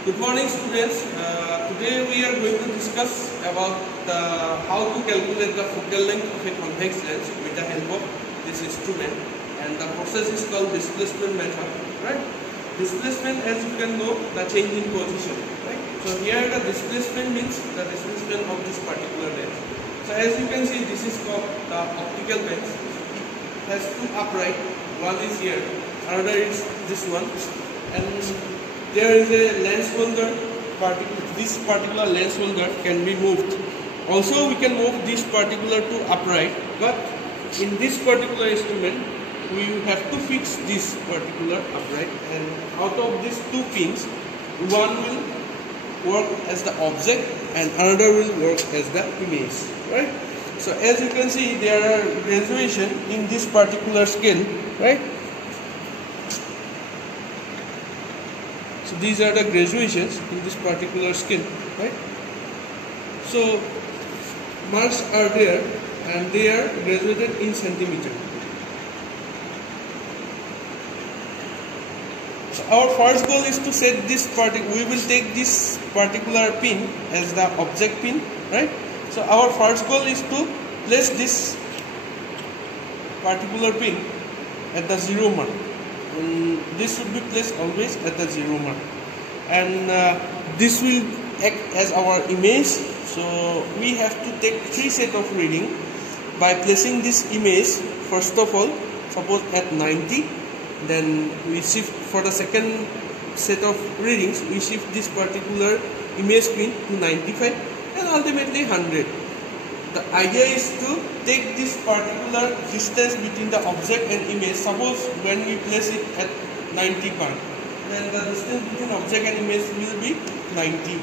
Good morning, students. Today we are going to discuss about how to calculate the focal length of a convex lens with the help of this instrument, and the process is called displacement method. Right? Displacement, as you can know, the change in position. Right? So here the displacement means the displacement of this particular lens. So as you can see, this is called the optical lens. It has two upright. One is here, another is this one, and there is a lens holder. This particular lens holder can be moved. Also, we can move this particular to upright, but in this particular instrument, we have to fix this particular upright. And out of these two pins, one will work as the object, and another will work as the image. Right? So, as you can see, there are graduation in this particular scale. Right? So these are the graduations in this particular scale, right? So marks are there, and they are graduated in centimeter. So our first goal is to set this we will take this particular pin as the object pin, right? So our first goal is to place this particular pin at the 0 mark. This should be placed always at the 0 mark, and this will act as our image. So we have to take 3 sets of reading by placing this image. First of all, suppose at 90, then we shift for the second set of readings, we shift this particular image pin to 95 and ultimately 100. The idea is to take this particular distance between the object and image. Suppose when we place it at 90 mark, then the distance between object and image will be 90.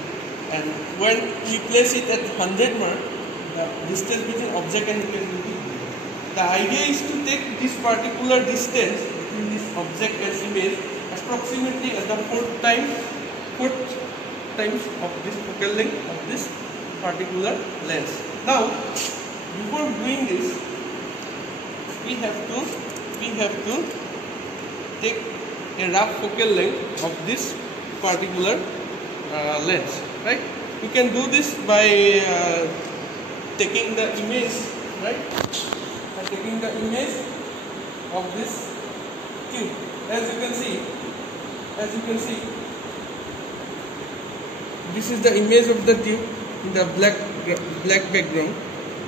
And when we place it at 100 mark, the distance between object and image will be 0. The idea is to take this particular distance between this object and image approximately at the fourth times of this focal length of this particular lens. Now, before doing this, we have to take a rough focal length of this particular lens. Right? You can do this by taking the image, right? By taking the image of this tube. As you can see, this is the image of the tube in the black background.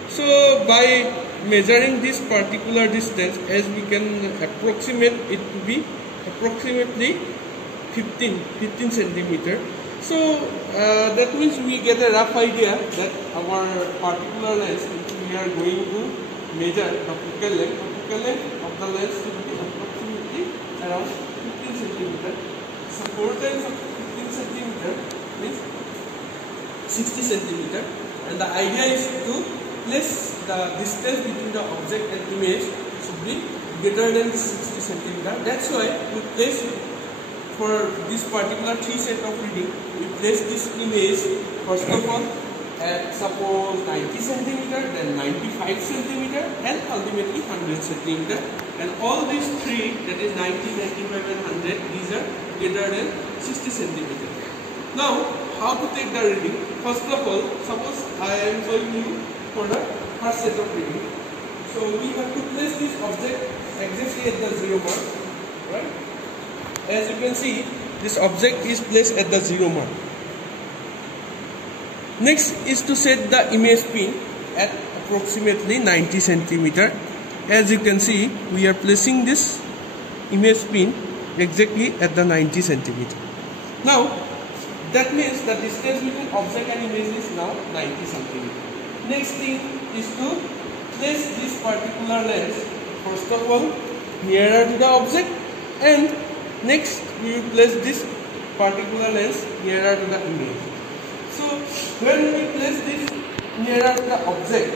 So by measuring this particular distance, as we can approximate it to be approximately 15 centimeter. So that means we get a rough idea that our particular lens, which we are going to measure the focal length of the lens will be approximately around 15 centimeter. So 4 times of 15 centimeter means 60 centimeter, and the idea is to place the distance between the object and image should be greater than 60 centimeter. That's why we place for this particular 3 set of reading, we place this image first of all at suppose 90 centimeter, then 95 centimeter, and ultimately 100 centimeter. And all these 3, that is 90, 95 and 100, these are greater than 60 centimeter. Now, how to take the reading? First of all, suppose I am showing you for the first set of reading. So we have to place this object exactly at the 0 mark, right? As you can see, this object is placed at the 0 mark. Next is to set the image pin at approximately 90 centimeter. As you can see, we are placing this image pin exactly at the 90 centimeter. Now, that means the distance between object and image is now 90 centimeter. Next thing is to place this particular lens, first of all, nearer to the object, and next we will place this particular lens nearer to the image. So when we place this nearer to the object,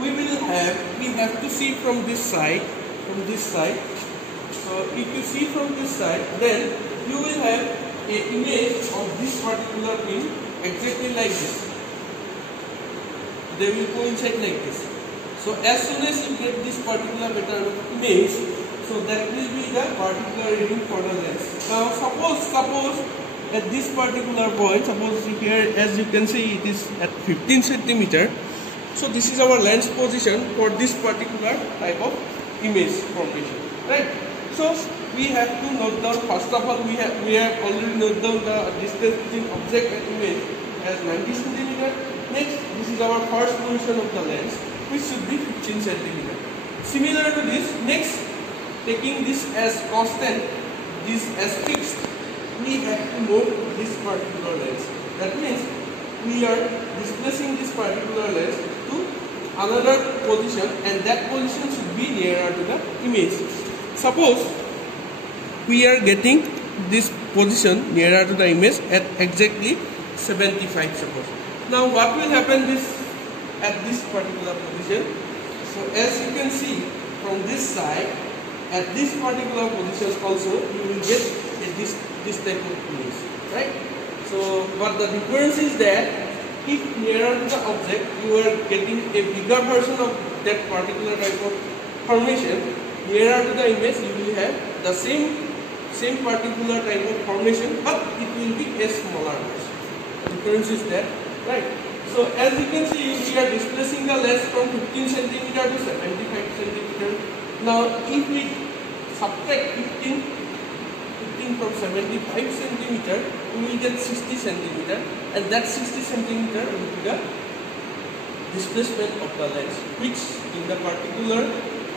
we have to see from this side. So if you see from this side, then you will have an image of this particular pin exactly like this. They will coincide like this. So as soon as you get this particular image, so that will be the particular reading for the lens. Now suppose at this particular point, suppose here as you can see it is at 15 centimeter. So this is our lens position for this particular type of image formation, right? So we have to note down, first of all we have already noted down the distance between object and image as 90 centimeter. Next, this is our first position of the lens, which should be 15 centimeter. Similar to this, next, taking this as constant, this as fixed, we have to move this particular lens. That means we are displacing this particular lens to another position, and that position should be nearer to the image. Suppose we are getting this position nearer to the image at exactly 75, suppose. Now what will happen at this particular position? So as you can see from this side, at this particular position also you will get this type of image, right? So but the difference is that if nearer to the object you are getting a bigger version of that particular type of formation, nearer to the image you will have the same particular type of formation, but it will be a smaller version. The difference is that, right? So as you can see, we are displacing the lens from 15 centimeter to 75 centimeter. Now if we subtract 15 from 75 centimeter, we will get 60 centimeter, and that 60 centimeter will be the displacement of the lens, which in the particular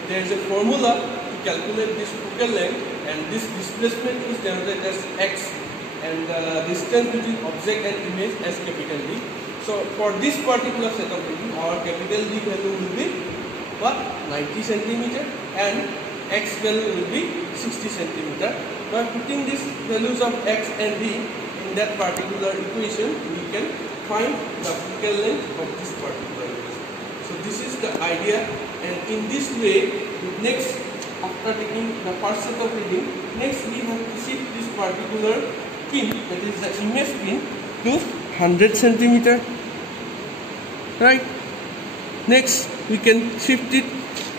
there is a formula to calculate this focal length, and this displacement is denoted as x, and the distance between object and image as capital D. So for this particular set of reading, our capital D value will be what? 90 centimeter, and x value will be 60 centimeter. By putting these values of x and d in that particular equation, we can find the focal length of this particular equation. So this is the idea, and in this way, next, after taking the first set of reading, next we have to shift this particular pin, that is the image pin, to 100 centimeter, right? Next we can shift it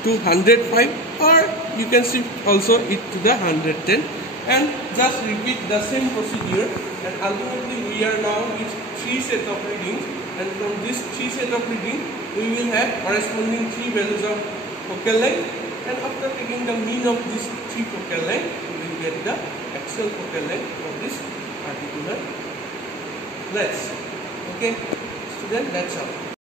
to 105, or you can shift also it to the 110, and just repeat the same procedure, and ultimately we are now with 3 set of readings, and from this 3 set of reading we will have corresponding 3 values of focal length, and after taking the mean of these 3 focal length we will get the actual focal length of this particular lens. Okay, student, that's all.